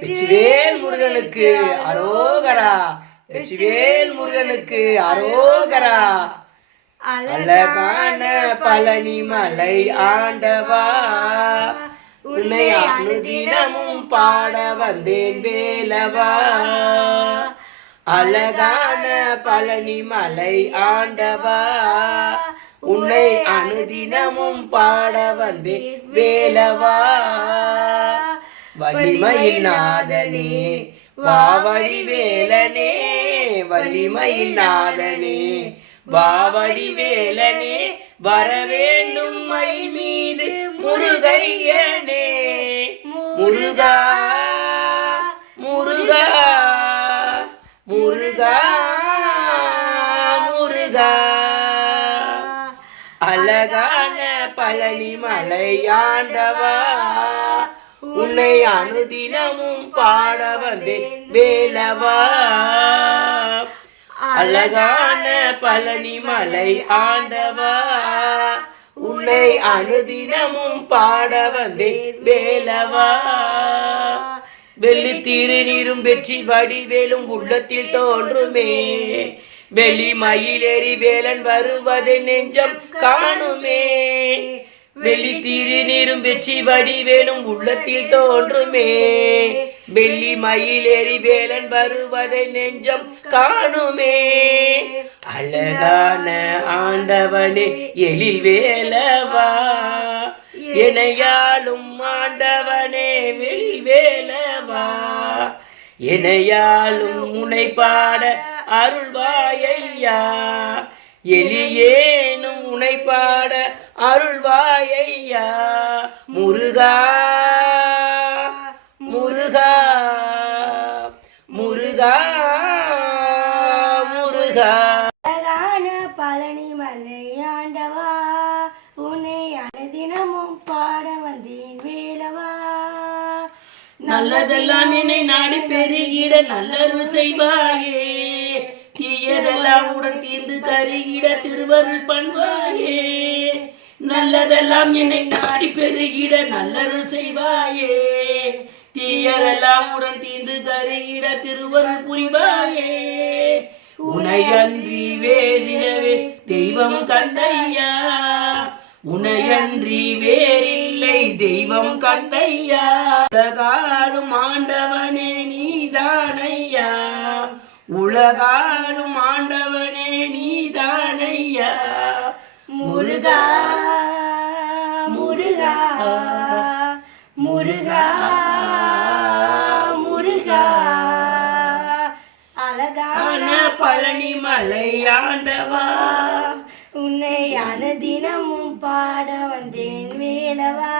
வெற்றிவேல் முருகனுக்கு அரோகரா. வெற்றிவேல் முருகனுக்கு அரோகரா. அழகான பழனி மலை ஆண்டவா, உன்னை அனுதினமும் பாட வந்தேன் வேலவா. அழகான பழனி மலை ஆண்டவா, உன்னை அனுதினமும் பாட வந்தேன் வேலவா. வலிமையில் நாதனே வாவடி வேலனே, வலிமையில் நாதனே வாவடி வேலனே, வரவேண்டும் மை மீது முருகையனே. முருகா முருகா முருகா முருகா. அழகான பழனி மலை ஆண்டவா, உன்னை அனுதினமும் பாட வந்தேன் வேலவா. அழகான பழனி மலை ஆண்டவா, உன்னை அனுதினமும் பாட வந்தேன் வேலவா. வெள்ளி திருநீரும் வெற்றி வடிவேலும் உள்ளத்தில் தோன்றுமே, வெளி மயிலேறி வேலன் வருவதை நெஞ்சம் காணுமே. வெள்ளி திருநீரும் வெற்றி வடிவேலும் உள்ளத்தில் தோன்றுமே, வெள்ளி மயிலேறி வேலன் வருவதை நெஞ்சம் காணுமே. அழகான ஆண்டவனே எழில் வேலவா, எனையாளும் ஆண்டவனே வெளில் வேலவா. எனையாளும் உனை பாட அருள்வாயையா, எலியேனும் உனை பாட அருள்வாயையா. முருகா முருகா முருகா முருகா. அழகான பழனி மலை ஆண்டவா, உன்னை அனுதினமும் பாட வந்தேன் வேலவா. நல்லதெல்லாம் என்னை நாடி பெருகிட நல்லருள் செய்வாயே, தீயதெல்லாம் உடன் தீர்ந்து கருகிட திருவருள் பண்பாயே. நல்லதெல்லாம் என்னை நாடி பெருகிட நல்லருள் செய்வாயே, தீயதெல்லாம் உடன் தீர்ந்து கருகிட திருவருள் புரிவாயே. உனையன்றி வேறினவே தெய்வம் கண்டையா, உனையன்றி வேறில்லை தெய்வம் கண்டையா. உலகாலும் ஆண்டவனே நீதானையா, உலகாலும் ஆண்டவனே நீதானையா. முருகா முருகா முருகா முருகா. அழகான பழனி மலை ஆண்டவா, உன்னை அனுதினமும் பாட வந்தேன் வேலவா.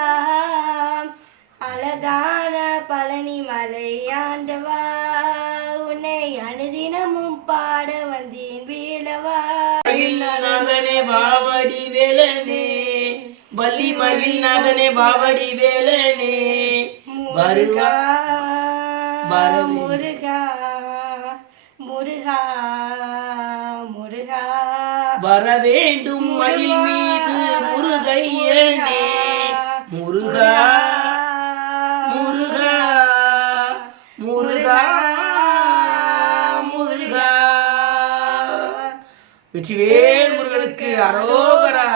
அழகான பழனி மலை ஆண்டவா, உன்னை அனுதினமும் பாட வந்தேன் வேலவா. நாதனே பாவடி வேலனே, வள்ளி மயில் நாதனே பாவடி வேலனே. முருகா முருகா முருகா முருகா. வரவேண்டும் மயில் மீது முருகையனே. முருகா முருகா முருகா முருகா. வெற்றிவேல் முருகனுக்கு அரோகரா.